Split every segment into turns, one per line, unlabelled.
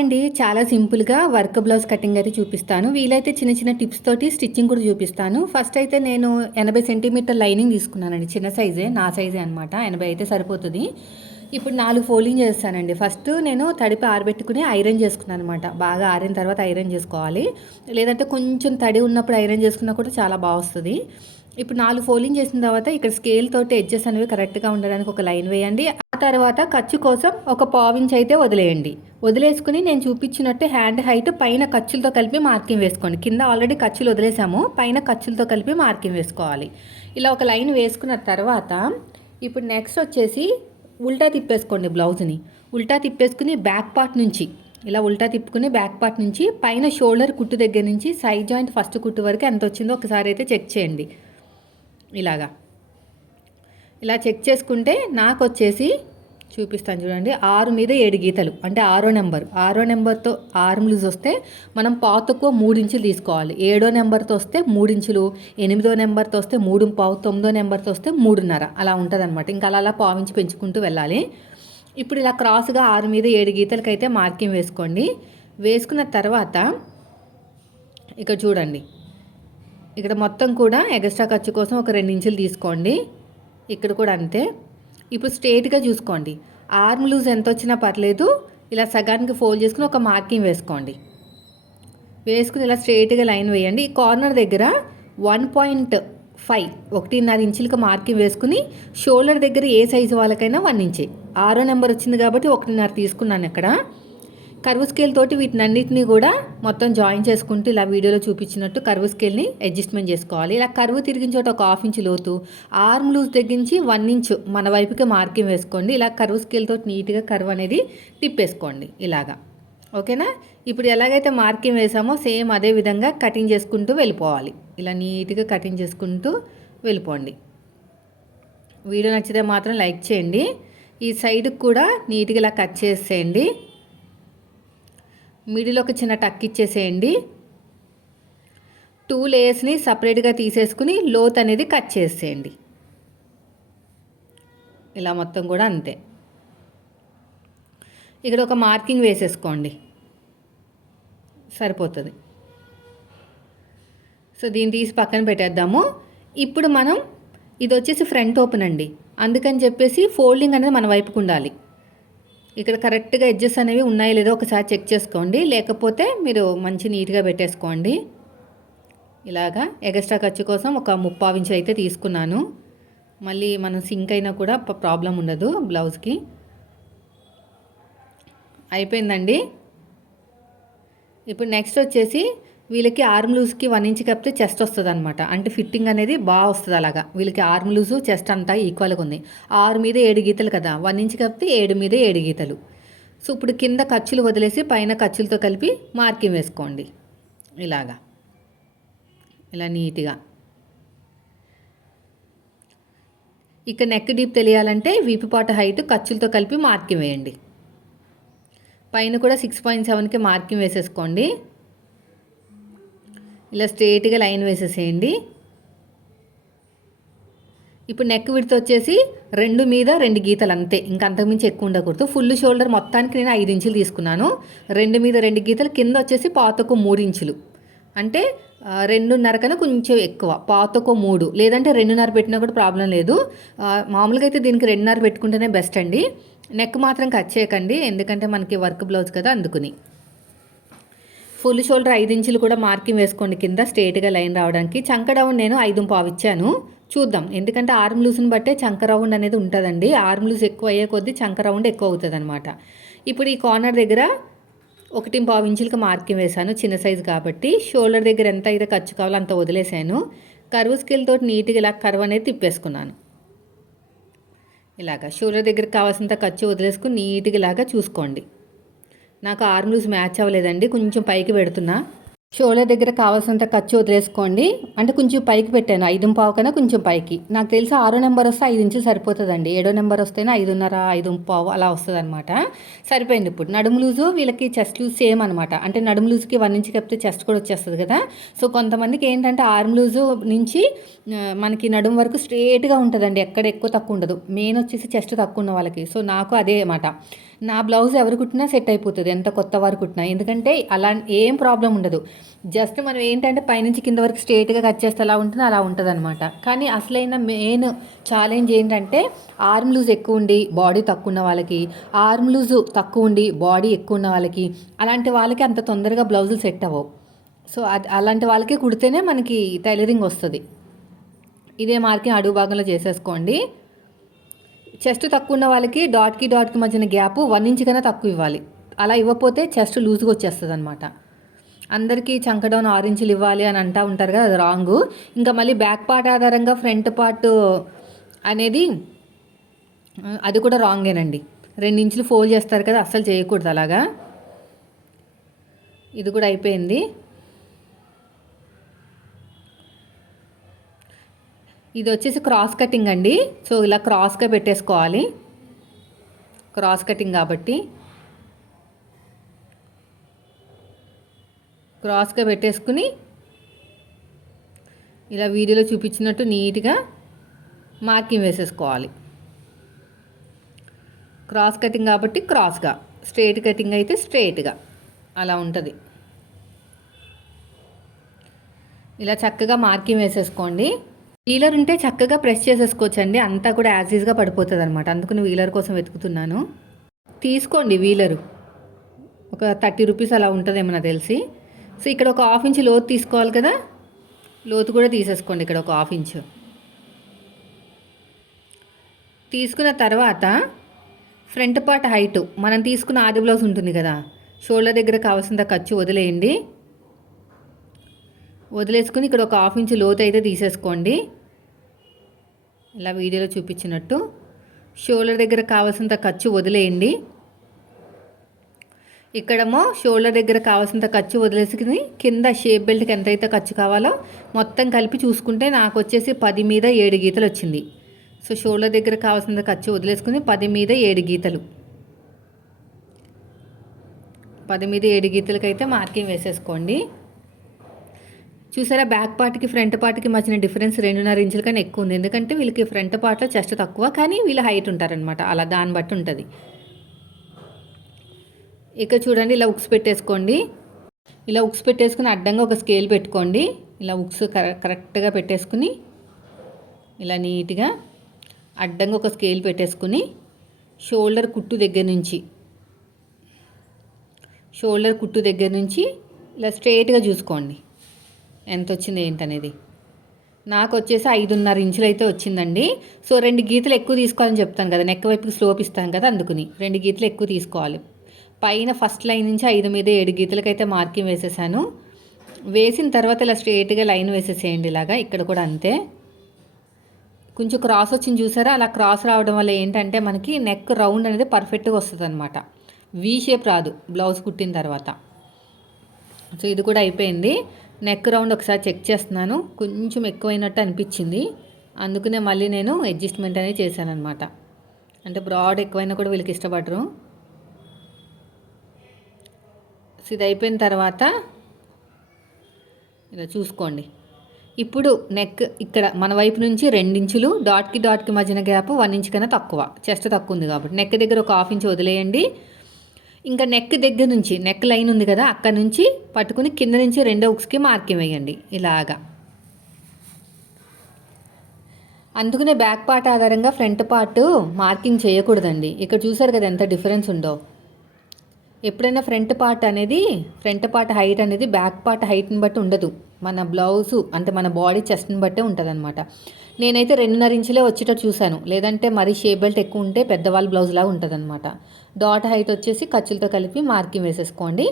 అండి చాలా సింపుల్గా వర్క్ బ్లౌజ్ కటింగ్ అయితే చూపిస్తాను. వీలైతే చిన్న చిన్న టిప్స్ తోటి స్టిచ్చింగ్ కూడా చూపిస్తాను. ఫస్ట్ అయితే నేను ఎనభై సెంటీమీటర్ లైనింగ్ తీసుకున్నానండి చిన్న సైజే నా సైజే అనమాట ఎనభై అయితే సరిపోతుంది. ఇప్పుడు నాలుగు ఫోల్డింగ్ చేస్తానండి. ఫస్ట్ నేను తడిపి ఆరబెట్టుకుని ఐరన్ చేసుకున్నాను అనమాట బాగా ఆరిన తర్వాత ఐరన్ చేసుకోవాలి. లేదంటే కొంచెం తడి ఉన్నప్పుడు ఐరన్ చేసుకున్నా కూడా చాలా బాగా వస్తుంది. ఇప్పుడు నాలుగు ఫోల్డింగ్ చేసిన తర్వాత ఇక్కడ స్కేల్ తోటి ఎడ్జెస్ అనేవి కరెక్ట్గా ఉండడానికి ఒక లైన్ వేయండి. ఆ తర్వాత ఖర్చు కోసం ఒక పావించ్ అయితే వదిలేయండి. వదిలేసుకుని నేను చూపించినట్టు హ్యాండ్ హైట్ పైన ఖర్చులతో కలిపి మార్కింగ్ వేసుకోండి. కింద ఆల్రెడీ ఖర్చులు వదిలేసాము. పైన ఖర్చులతో కలిపి మార్కింగ్ వేసుకోవాలి. ఇలా ఒక లైన్ వేసుకున్న తర్వాత ఇప్పుడు నెక్స్ట్ వచ్చేసి ఉల్టా తిప్పేసుకోండి బ్లౌజ్ని. ఉల్టా తిప్పేసుకుని బ్యాక్ పార్ట్ నుంచి ఇలా ఉల్టా తిప్పుకుని బ్యాక్ పార్ట్ నుంచి పైన షోల్డర్ కుట్టు దగ్గర నుంచి సైడ్ జాయింట్ ఫస్ట్ కుట్టు వరకు ఎంత వచ్చిందో ఒకసారి అయితే చెక్ చేయండి. ఇలాగా. ఇలా చెక్ చేసుకుంటే నాకు వచ్చేసి చూపిస్తాను చూడండి. ఆరు మీద ఏడు గీతలు అంటే ఆరో నెంబర్. ఆరో నెంబర్తో ఆరు వస్తే మనం పాతకు మూడు ఇంచులు తీసుకోవాలి. ఏడో నెంబర్తో వస్తే మూడు ఇంచులు ఎనిమిదో నెంబర్తో వస్తే మూడు పావు తొమ్మిదో నెంబర్తో వస్తే మూడున్నర. అలా ఉంటుంది అనమాట ఇంకా అలా అలా పావించి పెంచుకుంటూ వెళ్ళాలి. ఇప్పుడు ఇలా క్రాస్గా ఆరు మీద ఏడు గీతలకైతే మార్కింగ్ వేసుకోండి. వేసుకున్న తర్వాత ఇక్కడ చూడండి. ఇక్కడ మొత్తం కూడా ఎగస్ట్రా ఖర్చు కోసం ఒక రెండు ఇంచులు తీసుకోండి. ఇక్కడ కూడా అంతే. ఇప్పుడు స్ట్రేట్గా చూసుకోండి. ఆర్మ్ లూజ్ ఎంత వచ్చినా పర్లేదు ఇలా సగానికి ఫోల్డ్ చేసుకుని ఒక మార్కింగ్ వేసుకోండి. వేసుకుని ఇలా స్ట్రేట్గా లైన్ వేయండి. ఈ కార్నర్ దగ్గర వన్ పాయింట్ ఫైవ్ ఒకటిన్నర ఇంచులకు మార్కింగ్ వేసుకుని షోల్డర్ దగ్గర ఏ సైజు వాళ్ళకైనా వన్ ఇంచే. ఆరో నెంబర్ వచ్చింది కాబట్టి ఒకటిన్నర తీసుకున్నాను ఇక్కడ. కర్వ్ స్కేల్ తోటి అన్నింటినీ కూడా మొత్తం జాయిన్ చేసుకుంటూ ఇలా వీడియోలో చూపించినట్టు కర్వ్ స్కేల్ని అడ్జస్ట్మెంట్ చేసుకోవాలి. ఇలా కర్వ్ తిరిగిన చోట ఒక హాఫ్ ఇంచ్ లోతు ఆర్మ్ లూజ్ తగ్గించి వన్ ఇంచ్ మన వైపుకి మార్కింగ్ వేసుకోండి. ఇలా కర్వ్ స్కేల్ తోటి నీట్గా కర్వ్ అనేది తిప్పేసుకోండి ఇలాగా. ఓకేనా? ఇప్పుడు ఎలాగైతే మార్కింగ్ వేసామో సేమ్ అదే విధంగా కటింగ్ చేసుకుంటూ వెళ్ళిపోవాలి. ఇలా నీట్గా కటింగ్ చేసుకుంటూ వెళ్ళిపోండి. వీడియో నచ్చితే మాత్రం లైక్ చేయండి. ఈ సైడ్కి కూడా నీట్గా ఇలా కట్ చేసేయండి. మిడిల్ ఒక చిన్న టక్ ఇచ్చేసేయండి. టూ లేయర్స్ని సపరేట్గా తీసేసుకుని లోత్ అనేది కట్ చేసేయండి. ఇలా మొత్తం కూడా అంతే. ఇక్కడ ఒక మార్కింగ్ వేసేసుకోండి. సరిపోతుంది. సో దీన్ని తీసి పక్కన పెట్టేద్దాము. ఇప్పుడు మనం ఇది వచ్చేసి ఫ్రంట్ ఓపెన్ అండి. అందుకని చెప్పేసి ఫోల్డింగ్ అనేది మన వైపుకు ఉండాలి. ఇక్కడ కరెక్ట్గా ఎడ్జెస్ అనేవి ఉన్నాయో లేదో ఒకసారి చెక్ చేసుకోండి. లేకపోతే మీరు మంచి నీట్గా పెట్టేసుకోండి. ఇలాగా ఎగస్ట్రా ఖర్చు కోసం ఒక ముప్పావు ఇంచు అయితే తీసుకున్నాను. మళ్ళీ మనం సింక్ అయినా కూడా ప్రాబ్లం ఉండదు బ్లౌజ్కి. అయిపోయిందండి. ఇప్పుడు నెక్స్ట్ వచ్చేసి వీళ్ళకి ఆర్మ్ లూజ్కి వన్ ఇంచ్ కప్పితే చెస్ట్ వస్తుంది అనమాట అంటే ఫిట్టింగ్ అనేది బాగా వస్తుంది అలాగా. వీళ్ళకి ఆర్మ్ లూజు చెస్ట్ అంతా ఈక్వల్గా ఉంది. ఆరు మీద ఏడు గీతలు కదా. వన్ ఇంచ్ కప్పితే ఏడు మీద ఏడు గీతలు. సో ఇప్పుడు కింద ఖర్చులు వదిలేసి పైన ఖర్చులతో కలిపి మార్కింగ్ వేసుకోండి. ఇలాగా. ఇలా నీట్గా. ఇక నెక్ డీప్ తెలియాలంటే వీపుపాటు హైట్ ఖర్చులతో కలిపి మార్కింగ్ వేయండి. పైన కూడా సిక్స్ పాయింట్ సెవెన్కి మార్కింగ్ వేసేసుకోండి. ఇలా స్ట్రేట్గా లైన్ వేసేసేయండి. ఇప్పుడు నెక్ విడత వచ్చేసి రెండు మీద రెండు గీతలు అంతే. ఇంకా అంతకుమించి ఎక్కువ ఉండకూడదు. ఫుల్ షోల్డర్ మొత్తానికి నేను ఐదు ఇంచులు తీసుకున్నాను. రెండు మీద రెండు గీతలు కింద వచ్చేసి పాతకు మూడు ఇంచులు. అంటే రెండున్నర కన్నా కొంచెం ఎక్కువ. పాతకు మూడు. లేదంటే రెండున్నర పెట్టినా కూడా ప్రాబ్లం లేదు. మామూలుగా అయితే దీనికి రెండున్నర పెట్టుకుంటేనే బెస్ట్ అండి. నెక్ మాత్రం కట్ చేయకండి. ఎందుకంటే మనకి వర్క్ బ్లౌజ్ కదా అందుకుని. ఫుల్ షోల్డర్ ఐదు ఇంచులు కూడా మార్కింగ్ వేసుకోండి కింద స్ట్రేట్గా లైన్ రావడానికి. చంక డౌన్ నేను ఐదు పావు ఇచ్చాను. చూద్దాం. ఎందుకంటే ఆర్మ్ లూస్ని బట్టే చంక రౌండ్ అనేది ఉంటుందండి. ఆర్మ్ లూస్ ఎక్కువ అయ్యే కొద్దీ చంక రౌండ్ ఎక్కువ అవుతుంది అనమాట ఇప్పుడు ఈ కార్నర్ దగ్గర ఒకటి పావు ఇంచులకి మార్కింగ్ వేశాను చిన్న సైజు కాబట్టి. షోల్డర్ దగ్గర ఎంత అయితే ఖర్చు కావాలో అంత వదిలేసాను. కర్వ్ స్కేల్ తోటి నీట్గా ఇలా కర్వ్ అనేది తిప్పేసుకున్నాను. ఇలాగా షోల్డర్ దగ్గర కావాల్సినంత ఖర్చు వదిలేసుకుని నీట్గా ఇలాగా చూసుకోండి. నాకు ఆర్మ్ లూజ్ మ్యాచ్ అవ్వలేదండి కొంచెం పైకి పెడుతున్నా. షోల్డర్ దగ్గర కావాల్సినంత ఖర్చు వదిలేసుకోండి. అంటే కొంచెం పైకి పెట్టాను ఐదు పావు కన్నా కొంచెం పైకి. నాకు తెలిసి ఆరో నెంబర్ వస్తే ఐదు ఇంచులు సరిపోతుందండి. ఏడో నెంబర్ వస్తేనే ఐదున్నర ఐదు పావు అలా వస్తుంది అనమాట సరిపోయింది ఇప్పుడు. నడుము లూజు వీళ్ళకి చెస్ట్ లూజ్ సేమ్ అనమాట అంటే నడుము లూజ్కి వన్ ఇంచ్ కప్పితే చెస్ట్ కూడా వచ్చేస్తుంది కదా. సో కొంతమందికి ఏంటంటే ఆర్మ్ లూజు నుంచి మనకి నడుము వరకు స్ట్రేట్గా ఉంటుందండి. ఎక్కడ ఎక్కువ తక్కువ ఉండదు. మెయిన్ వచ్చేసి చెస్ట్ తక్కువ ఉన్న వాళ్ళకి. సో నాకు అదే అనమాట నా బ్లౌజ్ ఎవరు కుట్టినా సెట్ అయిపోతుంది. ఎంత కొత్త వారు కుట్టినా. ఎందుకంటే అలా ఏం ప్రాబ్లం ఉండదు. జస్ట్ మనం ఏంటంటే పైనుంచి కింద వరకు స్ట్రేట్గా కట్ చేస్తే అలా ఉంటుంది అలా ఉంటుంది అనమాట కానీ అసలైన మెయిన్ ఛాలెంజ్ ఏంటంటే ఆర్మ్ లూజ్ ఎక్కువ ఉండి బాడీ తక్కువ ఉన్న వాళ్ళకి ఆర్మ్ లూజ్ తక్కువ ఉండి బాడీ ఎక్కువ ఉన్న వాళ్ళకి అలాంటి వాళ్ళకి అంత తొందరగా బ్లౌజులు సెట్ అవ్వవు. సో అది అలాంటి వాళ్ళకి కుడితేనే మనకి టైలరింగ్ వస్తుంది. ఇదే మార్కింగ్ అడుగు భాగంలో చేసేసుకోండి. చెస్ట్ తక్కువ ఉన్న వాళ్ళకి డాట్కి డాట్కి మధ్యన గ్యాప్ వన్ ఇంచ్ కన్నా తక్కువ ఇవ్వాలి. అలా ఇవ్వకపోతే చెస్ట్ లూజ్గా వచ్చేస్తుంది అనమాట అందరికీ చంక డౌన్ ఆరు ఇంచులు ఇవ్వాలి అని అంటూ ఉంటారు కదా అది రాంగ్. ఇంకా మళ్ళీ బ్యాక్ పార్ట్ ఆధారంగా ఫ్రంట్ పార్ట్ అనేది అది కూడా రాంగేనండి. రెండు ఇంచులు ఫోల్డ్ చేస్తారు కదా అస్సలు చేయకూడదు అలాగా. ఇది కూడా అయిపోయింది. ఇది వచ్చేసి క్రాస్ కటింగ్ అండి. సో ఇలా క్రాస్గా పెట్టేసుకోవాలి. క్రాస్ కటింగ్ కాబట్టి. క్రాస్గా పెట్టేసుకుని ఇలా వీడియోలో చూపించినట్టు నీట్గా మార్కింగ్ వేసేసుకోవాలి. క్రాస్ కటింగ్ కాబట్టి క్రాస్గా స్ట్రైట్ కటింగ్ అయితే స్ట్రైట్గా అలా ఉంటుంది. ఇలా చక్కగా మార్కింగ్ వేసేసుకోండి. వీలర్ ఉంటే చక్కగా ప్రెస్ చేసేసుకోవచ్చు అండి అంతా కూడా యాజ్ ఈజ్గా పడిపోతుంది అనమాట అందుకని వీలర్ కోసం వెతుకుతున్నాను. తీసుకోండి వీలరు. ఒక థర్టీ రూపీస్ అలా ఉంటుందేమో నాకు తెలిసి. సో ఇక్కడ ఒక హాఫ్ ఇంచ్ లోతు తీసుకోవాలి కదా? లోతు కూడా తీసేసుకోండి ఇక్కడ ఒక హాఫ్ ఇంచ్. తీసుకున్న తర్వాత ఫ్రంట్ పార్ట్ హైట్. మనం తీసుకున్న ఆది బ్లౌజ్ ఉంటుంది కదా? షోల్డర్ దగ్గర కావాల్సినంత ఖర్చు వదిలేయండి. వదిలేసుకుని ఇక్కడ ఒక హాఫ్ ఇంచ్ లోతు అయితే తీసేసుకోండి. ఇలా వీడియోలో చూపించినట్టు. షోల్డర్ దగ్గర కావాల్సినంత ఖర్చు వదిలేయండి. ఇక్కడమో షోల్డర్ దగ్గర కావాల్సినంత ఖర్చు వదిలేసుకుని కింద షేప్ బెల్ట్కి ఎంతైతే ఖర్చు కావాలో మొత్తం కలిపి చూసుకుంటే నాకు వచ్చేసి పది మీద ఏడు గీతలు వచ్చింది. సో షోల్డర్ దగ్గర కావాల్సినంత ఖర్చు వదిలేసుకుని పది మీద ఏడు గీతలు. పది మీద ఏడు గీతలకైతే మార్కింగ్ వేసేసుకోండి. చూసారా బ్యాక్ పార్ట్కి ఫ్రంట్ పార్ట్కి మధ్యన డిఫరెన్స్ రెండున్నర ఇంచుల కన్నా ఎక్కువ ఉంది. ఎందుకంటే వీళ్ళకి ఫ్రంట్ పార్ట్లో చెస్ట్ తక్కువ కానీ వీళ్ళు హైట్ ఉంటారనమాట అలా దాన్ని బట్టి ఉంటుంది. ఇక చూడండి ఇలా ఉక్స్ పెట్టేసుకోండి. ఇలా ఉక్స్ పెట్టేసుకుని అడ్డంగా ఒక స్కేల్ పెట్టుకోండి. ఇలా ఉక్స్ కరెక్ట్గా పెట్టేసుకుని ఇలా నీట్గా అడ్డంగా ఒక స్కేల్ పెట్టేసుకుని షోల్డర్ కుట్టు దగ్గర నుంచి షోల్డర్ కుట్టు దగ్గర నుంచి ఇలా స్ట్రైట్గా చూసుకోండి. ఎంత వచ్చింది ఏంటనేది? నాకు వచ్చేసి ఐదున్నర ఇంచులు అయితే వచ్చిందండి. సో రెండు గీతలు ఎక్కువ తీసుకోవాలని చెప్తాను కదా నెక్క వైపుకి స్లోప్ ఇస్తాను కదా అందుకుని. రెండు గీతలు ఎక్కువ తీసుకోవాలి. పైన ఫస్ట్ లైన్ నుంచి ఐదు మీద ఏడు గీతలకైతే మార్కింగ్ వేసేసాను. వేసిన తర్వాత ఇలా స్ట్రేట్గా లైన్ వేసేసేయండి ఇలాగా ఇక్కడ కూడా అంతే. కొంచెం క్రాస్ వచ్చింది చూసారా? అలా క్రాస్ రావడం వల్ల ఏంటంటే మనకి నెక్ రౌండ్ అనేది పర్ఫెక్ట్గా వస్తుంది అనమాట వీ షేప్ రాదు బ్లౌజ్ కుట్టిన తర్వాత. సో ఇది కూడా అయిపోయింది. నెక్ రౌండ్ ఒకసారి చెక్ చేస్తున్నాను. కొంచెం ఎక్కువైనట్టు అనిపించింది. అందుకనే మళ్ళీ నేను అడ్జస్ట్మెంట్ అనేది చేశాను అనమాట అంటే బ్రాడ్ ఎక్కువైనా కూడా వీళ్ళకి ఇష్టపడరు. సో ఇది అయిపోయిన తర్వాత ఇలా చూసుకోండి. ఇప్పుడు నెక్ ఇక్కడ మన వైపు నుంచి రెండించులు డాట్కి డాట్కి మధ్యన గ్యాప్ వన్ ఇంచ్ కన్నా తక్కువ. చెస్ట్ తక్కువ ఉంది కాబట్టి. నెక్ దగ్గర ఒక హాఫ్ ఇంచ్ వదిలేయండి. ఇంకా నెక్ దగ్గర నుంచి నెక్ లైన్ ఉంది కదా అక్కడ నుంచి పట్టుకుని కింద నుంచి రెండో ఉక్స్కి మార్కింగ్ వేయండి ఇలాగా. అందుకనే బ్యాక్ పార్ట్ ఆధారంగా ఫ్రంట్ పార్ట్ మార్కింగ్ చేయకూడదండి. ఇక్కడ చూసారు కదా ఎంత డిఫరెన్స్ ఉందో. ఎప్పుడైనా ఫ్రంట్ పార్ట్ అనేది ఫ్రంట్ పార్ట్ హైట్ అనేది బ్యాక్ పార్ట్ హైట్ని బట్టి ఉండదు. మన బ్లౌజు అంటే మన బాడీ చెస్ట్ని బట్టే ఉంటుంది అనమాట నేనైతే రెండున్నర ఇంచులే వచ్చేటట్టు చూశాను. లేదంటే మరీ షేప్ బెల్ట్ ఎక్కువ ఉంటే పెద్దవాళ్ళ బ్లౌజ్ లాగా డాట్ హైట్ వచ్చేసి ఖర్చులతో కలిపి మార్కింగ్ వేసేసుకోండి.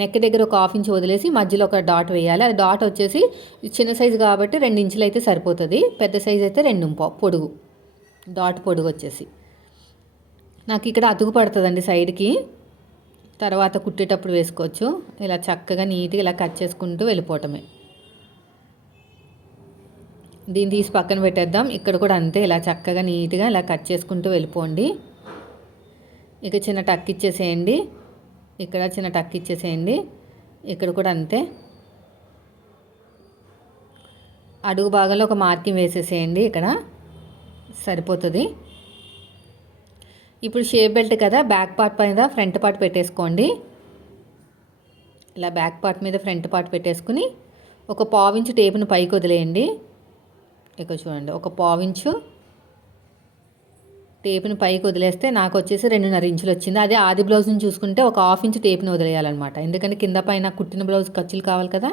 నెక్ దగ్గర ఒక హాఫ్ ఇంచ్ వదిలేసి మధ్యలో ఒక డాట్ వేయాలి. అది డాట్ వచ్చేసి చిన్న సైజు కాబట్టి రెండు ఇంచులు అయితే సరిపోతుంది. పెద్ద సైజు అయితే రెండు పొడుగు. డాట్ పొడుగు వచ్చేసి. నాకు ఇక్కడ అతుకు పడుతుందండి సైడ్కి. తర్వాత కుట్టేటప్పుడు వేసుకోవచ్చు. ఇలా చక్కగా నీట్గా ఇలా కట్ చేసుకుంటూ వెళ్ళిపోవటమే. దీన్ని తీసి పక్కన పెట్టేద్దాం. ఇక్కడ కూడా అంతే. ఇలా చక్కగా నీట్గా ఇలా కట్ చేసుకుంటూ వెళ్ళిపోండి. ఇక చిన్న టక్ ఇచ్చేసేయండి. ఇక్కడ చిన్న టక్ ఇచ్చేసేయండి. ఇక్కడ కూడా అంతే. అడుగు భాగంలో ఒక మార్కింగ్ వేసేసేయండి ఇక్కడ. సరిపోతుంది. ఇప్పుడు షేప్ బెల్ట్ కదా బ్యాక్ పార్ట్ మీద ఫ్రంట్ పార్ట్ పెట్టేసుకోండి. ఇలా బ్యాక్ పార్ట్ మీద ఫ్రంట్ పార్ట్ పెట్టేసుకుని ఒక పావించు టేపును పైకి వదిలేయండి. ఇక్కడ చూడండి ఒక పావించు టేపుని పైకి వదిలేస్తే నాకు వచ్చేసి రెండున్నర ఇంచులు వచ్చింది. అదే ఆది బ్లౌజ్ని చూసుకుంటే ఒక హాఫ్ ఇంచ్ టేప్ని వదిలేయాలన్నమాట. ఎందుకంటే కింద పైన కుట్టిన బ్లౌజ్ ఖర్చులు కావాలి కదా.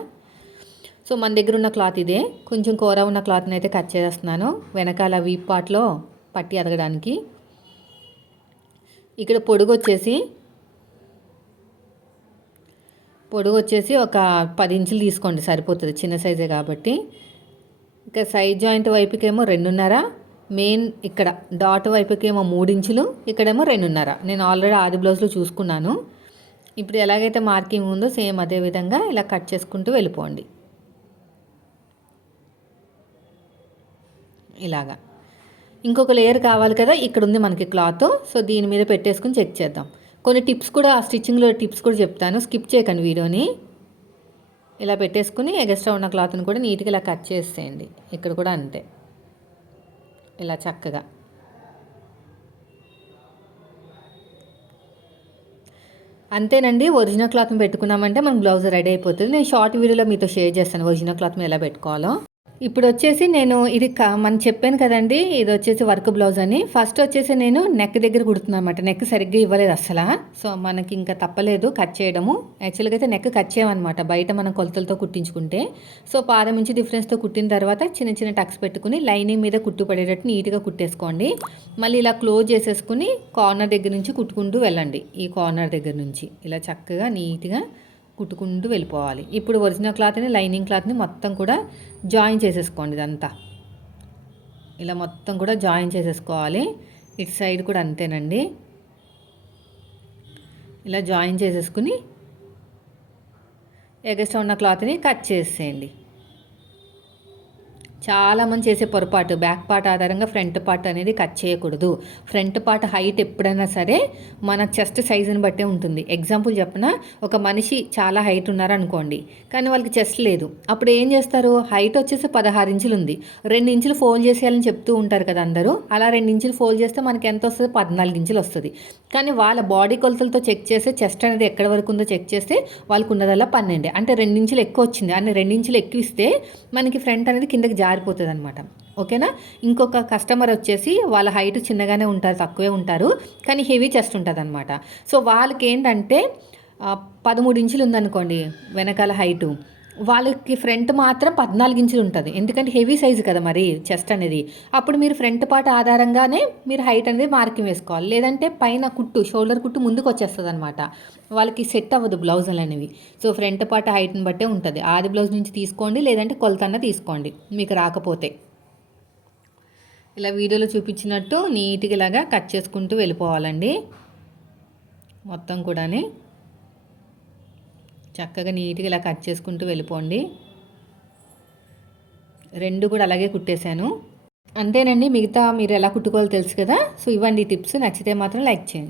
సో మన దగ్గర ఉన్న క్లాత్ ఇదే. కొంచెం కూర ఉన్న క్లాత్ని అయితే కట్ చేస్తున్నాను వెనకాల వీప్ పాట్లో పట్టి అదగడానికి. ఇక్కడ పొడుగు వచ్చేసి పొడుగు వచ్చేసి ఒక పది ఇంచులు తీసుకోండి సరిపోతుంది. చిన్న సైజే కాబట్టి. ఇంకా సైడ్ జాయింట్ వైపుకేమో రెండున్నర మెయిన్ ఇక్కడ డాట్ వైపుకేమో మూడు ఇంచులు ఇక్కడేమో రెండున్నర. నేను ఆల్రెడీ ఆది బ్లౌజ్లో చూసుకున్నాను. ఇప్పుడు ఎలాగైతే మార్కింగ్ ఉందో సేమ్ అదే విధంగా ఇలా కట్ చేసుకుంటూ వెళ్ళిపోండి. ఇలాగా. ఇంకొక లేయర్ కావాలి కదా ఇక్కడ ఉంది మనకి క్లాత్. సో దీని మీద పెట్టేసుకుని చెక్ చేద్దాం. కొన్ని టిప్స్ కూడా ఆ స్టిచ్చింగ్లో టిప్స్ కూడా చెప్తాను. స్కిప్ చేయకండి వీడియోని. ఇలా పెట్టేసుకుని ఎగస్ట్రా ఉన్న క్లాత్ని కూడా నీట్గా ఇలా కట్ చేసేయండి. ఇక్కడ కూడా అంతే. ఇలా చక్కగా. అంతేనండి ఒరిజినల్ క్లాత్ని పెట్టుకున్నామంటే మనం బ్లౌజ్ రెడీ అయిపోతుంది. నేను షార్ట్ వీడియోలో మీతో షేర్ చేస్తాను ఒరిజినల్ క్లాత్ని ఎలా పెట్టుకోవాలో. ఇప్పుడు వచ్చేసి నేను ఇది మనం చెప్పాను కదండి ఇది వచ్చేసి వర్క్ బ్లౌజ్ అని. ఫస్ట్ వచ్చేసి నేను నెక్ దగ్గర కుడుతున్నాను అనమాట నెక్ సరిగ్గా ఇవ్వలేదు అసలు సో మనకి ఇంకా తప్పలేదు కట్ చేయడము. యాక్చువల్గా అయితే నెక్ కట్ చేయమన్నమాట బయట మనం కొలతలతో కుట్టించుకుంటే. సో పాదం నుంచి డిఫరెన్స్తో కుట్టిన తర్వాత చిన్న చిన్న టక్స్ పెట్టుకుని లైనింగ్ మీద కుట్టు పడేటట్టు నీట్గా కుట్టేసుకోండి. మళ్ళీ ఇలా క్లోజ్ చేసేసుకుని కార్నర్ దగ్గర నుంచి కుట్టుకుంటూ వెళ్ళండి ఈ కార్నర్ దగ్గర నుంచి. ఇలా చక్కగా నీట్గా కుట్టుకుంటూ వెళ్ళిపోవాలి. ఇప్పుడు ఒరిజినల్ క్లాత్ని లైనింగ్ క్లాత్ని మొత్తం కూడా జాయిన్ చేసేసుకోండి ఇదంతా. ఇలా మొత్తం కూడా జాయిన్ చేసేసుకోవాలి. ఇటు సైడ్ కూడా అంతేనండి. ఇలా జాయిన్ చేసేసుకుని ఎగస్ట్రా ఉన్న క్లాత్ని కట్ చేసేయండి. చాలామంది చేసే పొరపాటు. బ్యాక్ పార్ట్ ఆధారంగా ఫ్రంట్ పార్ట్ అనేది కట్ చేయకూడదు. ఫ్రంట్ పార్ట్ హైట్ ఎప్పుడైనా సరే మన చెస్ట్ సైజుని బట్టే ఉంటుంది. ఎగ్జాంపుల్ చెప్పిన ఒక మనిషి చాలా హైట్ ఉన్నారనుకోండి కానీ వాళ్ళకి చెస్ట్ లేదు. అప్పుడు ఏం చేస్తారు? హైట్ వచ్చేసి పదహారు ఇంచులు ఉంది. రెండు ఇంచులు ఫోల్డ్ చేసేయాలని చెప్తూ ఉంటారు కదా అందరూ. అలా రెండు ఇంచులు ఫోల్డ్ చేస్తే మనకి ఎంత వస్తుంది? పద్నాలుగు ఇంచులు వస్తుంది. కానీ వాళ్ళ బాడీ కొలతలతో చెక్ చేస్తే చెస్ట్ అనేది ఎక్కడ వరకు ఉందో చెక్ చేస్తే వాళ్ళకు ఉన్నదల్లా పన్నెండు. అంటే రెండించులు ఎక్కువ వచ్చింది. అంటే రెండించులు ఎక్కువ ఇస్తే మనకి ఫ్రంట్ అనేది కిందకి జారిపోతుంది అనమాట ఓకేనా? ఇంకొక కస్టమర్ వచ్చేసి వాళ్ళ హైట్ చిన్నగానే ఉంటారు తక్కువే ఉంటారు కానీ హెవీ చెస్ట్ ఉంటుంది అనమాట సో వాళ్ళకి ఏంటంటే పదమూడు ఇంచులు ఉందనుకోండి వెనకాల హైటు. వాళ్ళకి ఫ్రంట్ మాత్రం పద్నాలుగు ఇంచులు ఉంటుంది. ఎందుకంటే హెవీ సైజు కదా మరి చెస్ట్ అనేది. అప్పుడు మీరు ఫ్రంట్ పార్ట్ ఆధారంగానే మీరు హైట్ అనేది మార్కింగ్ వేసుకోవాలి. లేదంటే పైన కుట్టు షోల్డర్ కుట్టు ముందుకు వచ్చేస్తుంది అనమాట వాళ్ళకి సెట్ అవ్వదు బ్లౌజులు అనేవి. సో ఫ్రంట్ పార్ట్ హైట్ని బట్టే ఉంటుంది. ఆది బ్లౌజ్ నుంచి తీసుకోండి లేదంటే కొలతన్న తీసుకోండి. మీకు రాకపోతే. ఇలా వీడియోలో చూపించినట్టు నీట్గా ఇలాగా కట్ చేసుకుంటూ వెళ్ళిపోవాలండి. మొత్తం కూడాని. చక్కగా నీట్గా ఇలా కట్ చేసుకుంటూ వెళ్ళిపోండి. రెండు కూడా అలాగే కుట్టేశాను. అంతేనండి మిగతా మీరు ఎలా కుట్టుకోవాలో తెలుసు కదా? సో ఇవ్వండి టిప్స్. నచ్చితే మాత్రం లైక్ చేయండి.